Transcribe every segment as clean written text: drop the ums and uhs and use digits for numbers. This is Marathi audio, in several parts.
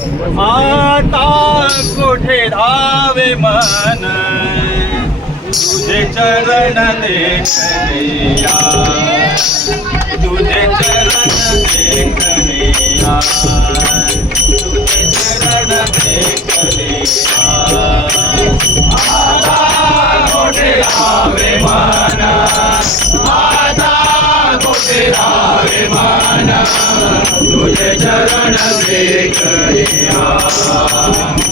आता कुठे धावे मन तुझे चरण देखलिया, तुझे चरण देखलिया, तुझे चरण देखलिया। आता कुठे धावे मन, आता कुठे धावे मन तुझे चरण देखलिया,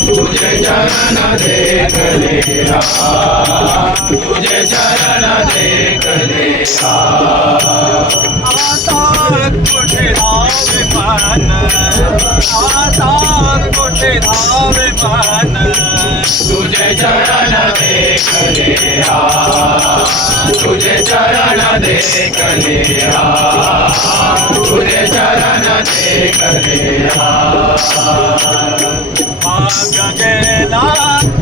तुझे चरण देखलिया, तुझे चरण देखलिया। आता कुठे धावे मन, आता कुठे धावे मन तुझे चरण देखलिया, तुझे चरण देखलिया, तुझे चरण देखलिया। भाग गेला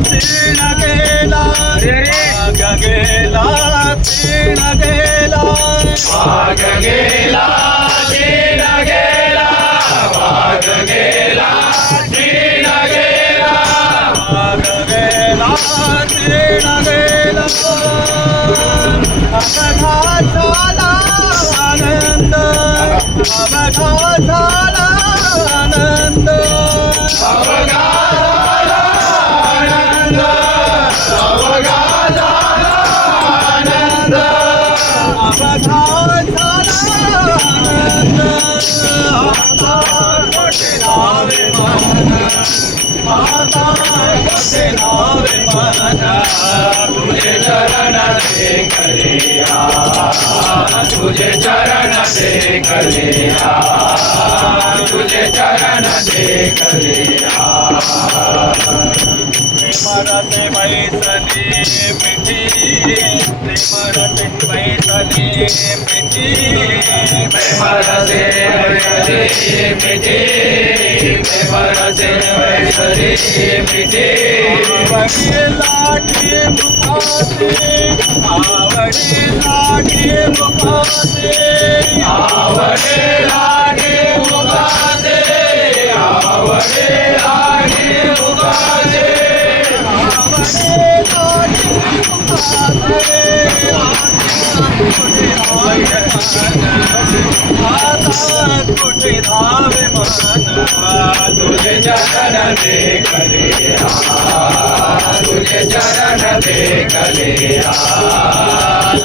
तीन गेला, भाग गेला तीन गेला, भाग गेला तीन गेला, भाग गेला तीन गेला, भाग गेला तीन गेला। अवघा झाला आनंद, अवघा झाला आनंद, अवघा झाला आनंद, अवघा झाला आनंद, अवघा झाला आनंद। आता कुठे धावे मन, आता कुठे धावे मन तुझे चरण देखलिया, तुझे चरण देखलिया, तुझे चरण देखलिया। प्रेमरसे बैसली मिठी, प्रेमरसे बैसली मिठी, प्रेमरसे बैसली मिठी, प्रेमरसे बैसली मिठी। आवडी लाठी मुखासे, आवडी लाठी मुखासे, आवडी लाठी मुखासे, आवडी लाठी मुखासे, आवडी लाठी मुखासे। आता कुठे धावे मन तुझे चरण देखलिया, तुझे चरण देखलिया,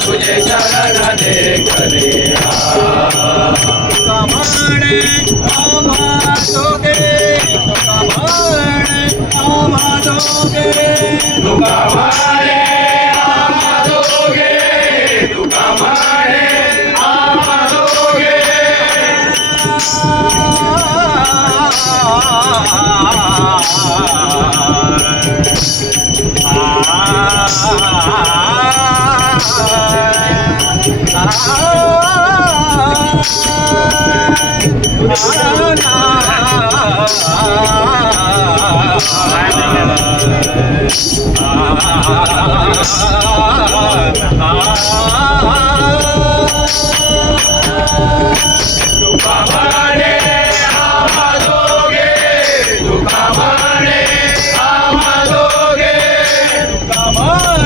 तुझे चरण देखलिया। कमाणे आम्हा दोघे, कमाणे आम्हा दोघे, कमाणे आम्हा दोघे, कमाणे आम्हा दोघे। दुखामाने आम्हा दोघे, दुखामाने आम्हा दोघे, दुखामाने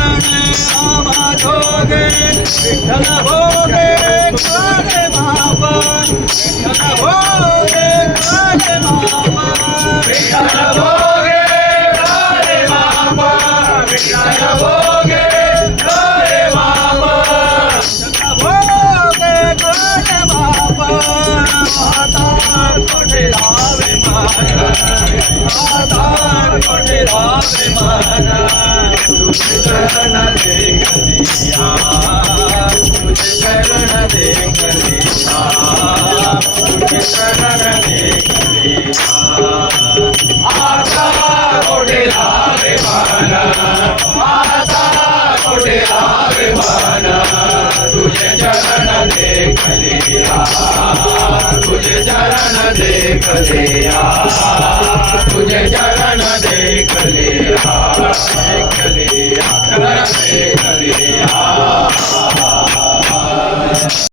आम्हा दोघे। विठ्ठल भोगे काळे बाबा, विठ्ठल भोगे काळे बाबा, विठ्ठल भोगे काळे बाबा, विठ्ठल भोगे काळे बाबा, विठ्ठल भोगे काळे बाबा। आता कुठे धावे मन, आता कुठे धावे मन तुझे चरण देखलिया, तुझे चरण देखलिया, तुझे चरण देखलिया। आता कुठे धावे मन, आता कुठे धावे मन तुझे चरण देखलिया, तुझे चरण देखलिया, तुझे चरण देखलिया, देखलिया, चरण देखलिया।